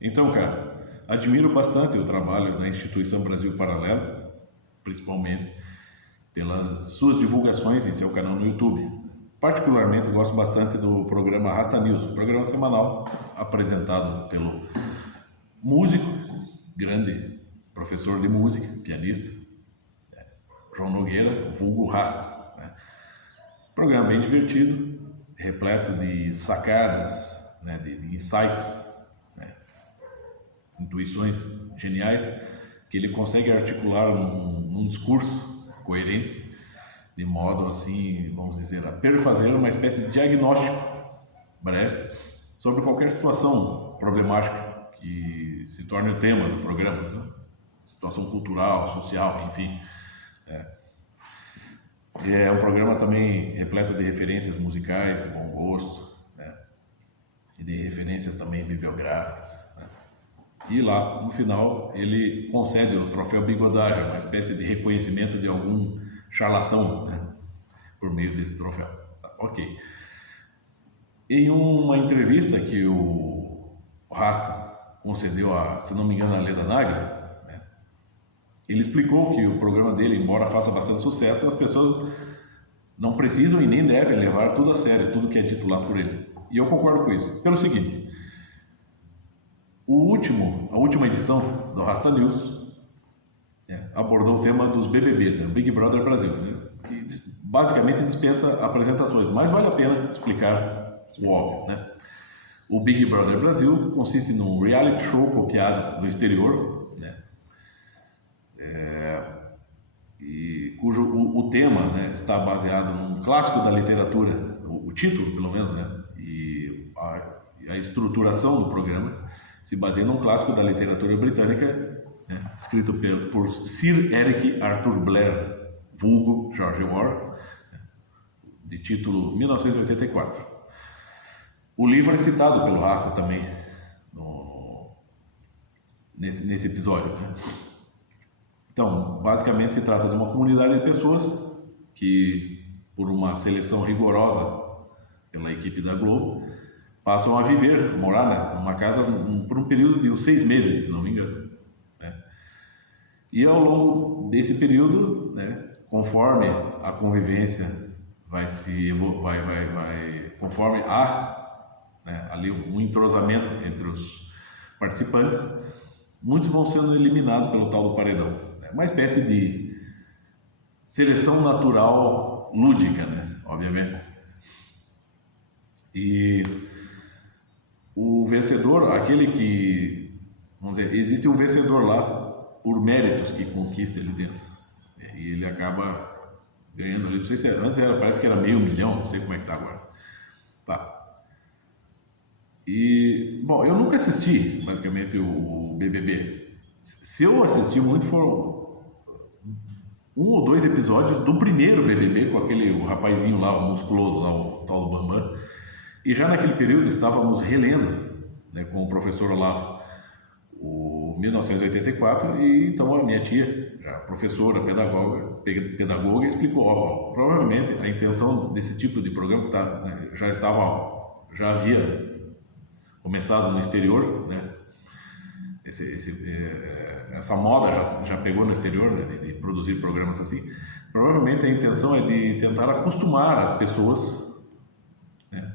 Então, cara, admiro bastante o trabalho da Instituição Brasil Paralelo, principalmente pelas suas divulgações em seu canal no YouTube. Particularmente, eu gosto bastante do programa Rasta News, um programa semanal apresentado pelo músico, grande professor de música, pianista, João Nogueira, vulgo Rasta. Né? Programa bem divertido, repleto de sacadas, né, de insights, né, intuições geniais, que ele consegue articular num discurso coerente, de modo assim, vamos dizer, a perfazer uma espécie de diagnóstico breve sobre qualquer situação problemática que se torne o tema do programa, né? Situação cultural, social, enfim. É um programa também repleto de referências musicais, de bom gosto, né? E de referências também bibliográficas. Né? E lá, no final, ele concede o troféu Bigodagem, uma espécie de reconhecimento de algum charlatão, né? Por meio desse troféu. Ok. Em uma entrevista que o Rasta concedeu a, se não me engano, a Leda Nagli, né? Ele explicou que o programa dele, embora faça bastante sucesso, as pessoas não precisam e nem devem levar tudo a sério, tudo que é dito lá por ele. E eu concordo com isso. Pelo seguinte, a última edição do Rasta News abordou o tema dos BBBs, né? Big Brother Brasil, né? Que basicamente dispensa apresentações, mas vale a pena explicar o óbvio, né? O Big Brother Brasil consiste num reality show copiado do exterior, né? E cujo o tema, né, está baseado num clássico da literatura, o título pelo menos, né? E a estruturação do programa se baseia num clássico da literatura britânica, né, escrito por Sir Eric Arthur Blair, vulgo George Orwell, de título 1984. O livro é citado pelo Rasta também nesse episódio, né? Então, basicamente se trata de uma comunidade de pessoas que, por uma seleção rigorosa pela equipe da Globo, passam a viver, morar, né, numa casa por um período de uns 6 meses, se não me engano. Né? E ao longo desse período, né, conforme a convivência conforme há, né, ali um entrosamento entre os participantes, muitos vão sendo eliminados pelo tal do paredão. Uma espécie de seleção natural lúdica, né? Obviamente. E o vencedor, aquele que, vamos dizer, existe um vencedor lá por méritos que conquista ele dentro. E ele acaba ganhando ali, não sei se antes parece que era $500 mil, não sei como é que tá agora. Tá. E, bom, eu nunca assisti, basicamente, o BBB. Se eu assisti muito, foram 1 ou 2 episódios do primeiro BBB, com o rapazinho lá, o musculoso lá, o tal do Bambam. E já naquele período estávamos relendo, né, com o professor Olavo, o 1984, e então a minha tia, já professora, pedagoga explicou, provavelmente a intenção desse tipo de programa né, já havia começado no exterior, né? Essa moda já pegou no exterior, né, de produzir programas assim. Provavelmente a intenção é de tentar acostumar as pessoas, né,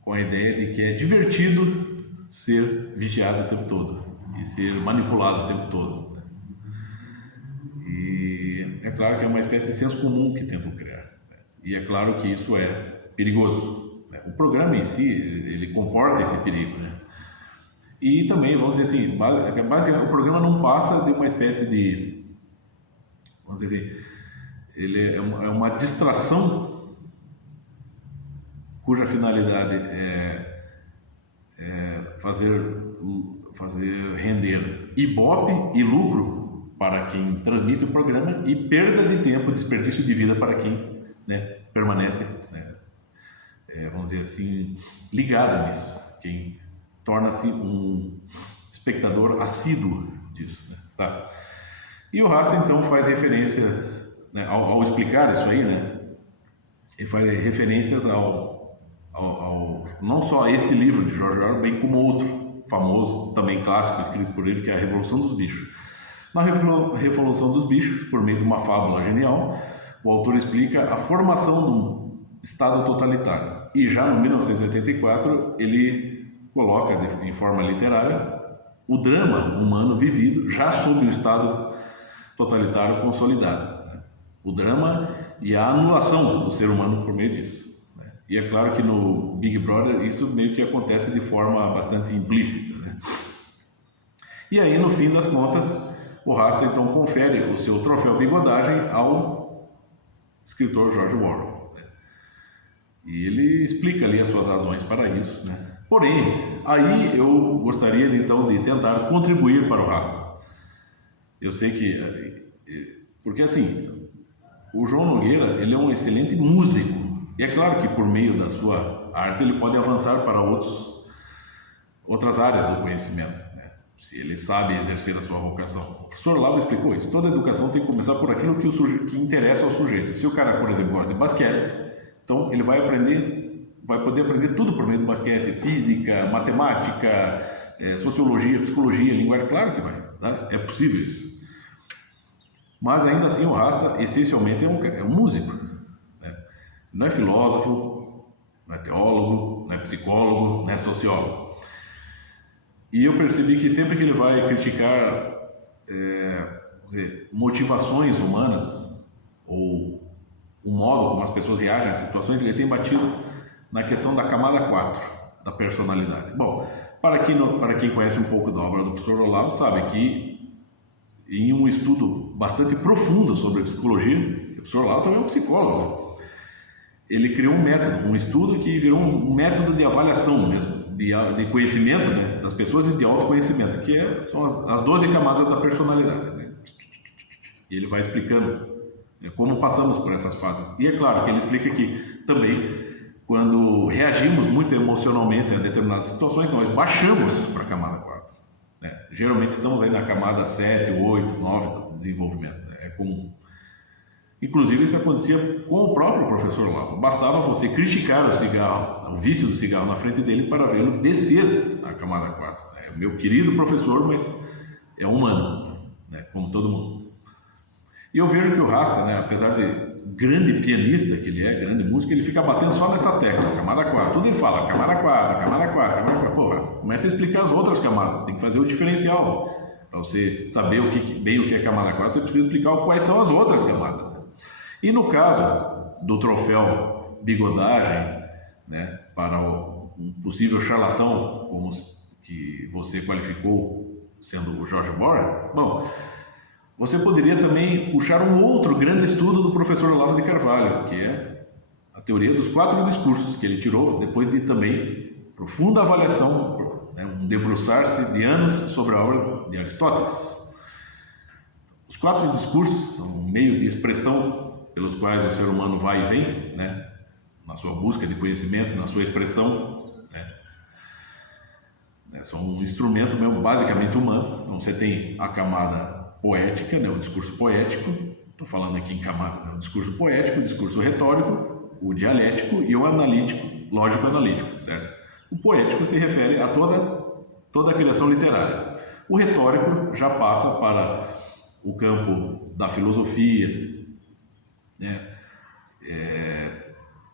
com a ideia de que é divertido ser vigiado o tempo todo e ser manipulado o tempo todo. Né? E é claro que é uma espécie de senso comum que tentam criar. Né? E é claro que isso é perigoso. Né? O programa em si, ele comporta esse perigo, né? E também, vamos dizer assim, basicamente o programa não passa de uma espécie de, vamos dizer assim, ele é uma distração cuja finalidade é fazer render ibope e lucro para quem transmite o programa e perda de tempo, desperdício de vida para quem, né, permanece, né, vamos dizer assim, ligado nisso, quem torna-se um espectador assíduo disso. Né? Tá? E o Rasta, então, faz referências, né, ao explicar isso aí, né, ele faz referências não só a este livro de George Orwell, bem como outro, famoso, também clássico, escrito por ele, que é A Revolução dos Bichos. Na Revolução dos Bichos, por meio de uma fábula genial, o autor explica a formação de um Estado totalitário. E já em 1984, ele coloca em forma literária o drama humano vivido já sob o Estado totalitário consolidado. O drama e a anulação do ser humano por meio disso. E é claro que no Big Brother isso meio que acontece de forma bastante implícita. E aí, no fim das contas, o Rasta então confere o seu troféu bigodagem ao escritor George Orwell. E ele explica ali as suas razões para isso. Porém, aí eu gostaria então de tentar contribuir para o Rasta. Eu sei que... Porque assim, o João Nogueira, ele é um excelente músico. E é claro que por meio da sua arte ele pode avançar para outras áreas do conhecimento, se ele sabe exercer a sua vocação. O professor Olavo explicou isso. Toda educação tem que começar por aquilo que interessa ao sujeito. Se o cara, por exemplo, gosta de basquete, então ele vai poder aprender tudo por meio do basquete: física, matemática, sociologia, psicologia, linguagem. Claro que vai, é possível isso. Mas ainda assim o Rasta essencialmente é um músico. Não é filósofo, não é teólogo, não é psicólogo, não é sociólogo. E eu percebi que sempre que ele vai criticar motivações humanas ou o modo como as pessoas reagem às situações, ele tem batido na questão da camada 4 da personalidade. Bom, para quem conhece um pouco da obra do professor Olavo, sabe que em um estudo bastante profundo sobre psicologia, o professor Olavo também é um psicólogo, ele criou um método, um estudo que virou um método de avaliação mesmo, de conhecimento das pessoas e de autoconhecimento, que são as 12 camadas da personalidade. E ele vai explicando como passamos por essas fases. E é claro que ele explica que também, quando reagimos muito emocionalmente a determinadas situações, nós baixamos para a camada 4. Geralmente estamos aí na camada 7, 8, 9 do desenvolvimento. É comum. Inclusive, isso acontecia com o próprio professor Olavo. Bastava você criticar o cigarro, o vício do cigarro na frente dele para vê-lo descer a camada 4. É o meu querido professor, mas é humano, como todo mundo. E eu vejo que o Rasta, apesar de grande pianista que ele é, grande músico, ele fica batendo só nessa tecla, camada 4. Tudo ele fala, camada 4, camada 4, camada 4. Pô, Rasta, começa a explicar as outras camadas, tem que fazer o diferencial. Para você saber bem o que é camada 4, você precisa explicar quais são as outras camadas. E no caso do troféu bigodagem, para um possível charlatão, como que você qualificou sendo o George Orwell, bom, você poderia também puxar um outro grande estudo do professor Olavo de Carvalho, que é a teoria dos 4 discursos, que ele tirou depois de também profunda avaliação, um debruçar-se de anos sobre a obra de Aristóteles. Os 4 discursos são um meio de expressão pelos quais o ser humano vai e vem, na sua busca de conhecimento, na sua expressão, são um instrumento mesmo, basicamente humano. Então você tem a camada poética, o discurso poético, estou falando aqui em camadas, o discurso poético, o discurso retórico, o dialético e o analítico, lógico-analítico, certo? O poético se refere a toda a criação literária. O retórico já passa para o campo da filosofia,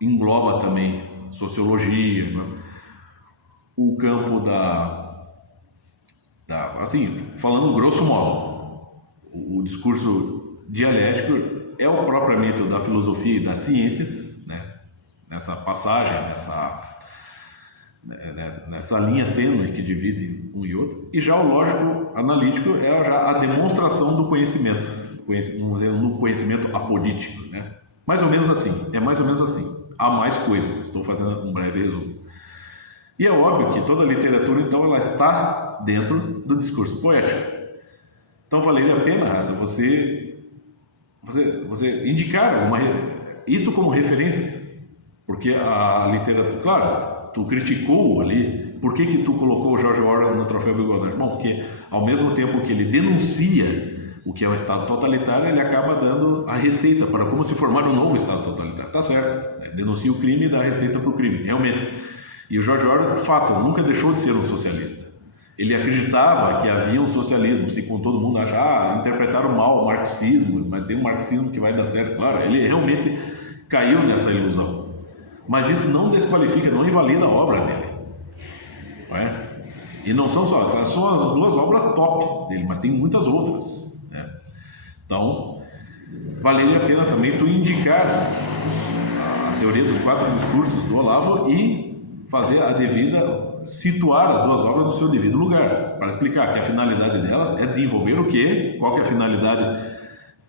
engloba também sociologia, o campo assim, falando grosso modo, o discurso dialético é o próprio mito da filosofia e das ciências, nessa passagem, nessa linha tênue que divide um e outro. E já o lógico analítico é já a demonstração do conhecimento, vamos dizer, no conhecimento apolítico, mais ou menos assim, há mais coisas, estou fazendo um breve resumo. E é óbvio que toda a literatura, então, ela está dentro do discurso poético. Então, valeria a pena, Raça, você indicar isto como referência, porque a literatura, claro, tu criticou ali, por que tu colocou o George Orwell no troféu bigodagem? Bom, porque ao mesmo tempo que ele denuncia o que é o Estado totalitário, ele acaba dando a receita para como se formar um novo Estado totalitário. Tá certo, denuncia o crime e dá a receita para o crime, realmente. E o George Orwell, de fato, nunca deixou de ser um socialista. Ele acreditava que havia um socialismo, assim como todo mundo acha, interpretaram mal o marxismo, mas tem um marxismo que vai dar certo. Claro, ele realmente caiu nessa ilusão. Mas isso não desqualifica, não invalida a obra dele. Não é? E não são só, essas são as duas obras top dele, mas tem muitas outras, né? Então, valeria a pena também tu indicar a teoria dos 4 discursos do Olavo e fazer a devida, situar as duas obras no seu devido lugar, para explicar que a finalidade delas é desenvolver o quê? Qual que é a finalidade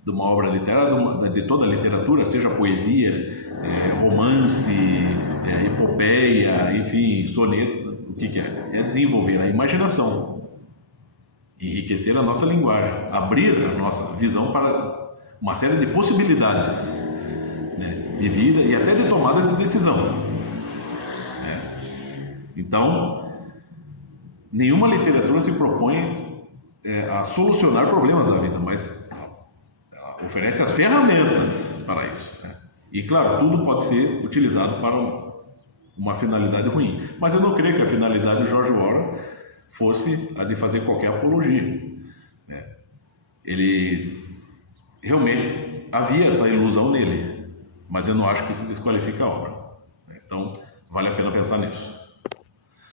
de uma obra literária, de toda a literatura, seja poesia, romance, epopeia, enfim, soneto, o que é? É desenvolver a imaginação, enriquecer a nossa linguagem, abrir a nossa visão para uma série de possibilidades, né, de vida e até de tomadas de decisão, né? Então, nenhuma literatura se propõe a solucionar problemas da vida, mas oferece as ferramentas para isso, né? E claro, tudo pode ser utilizado para uma finalidade ruim, mas eu não creio que a finalidade de George Orwell fosse a de fazer qualquer apologia, né? Ele realmente havia essa ilusão nele, mas eu não acho que isso desqualifica a obra, né? Então vale a pena pensar nisso.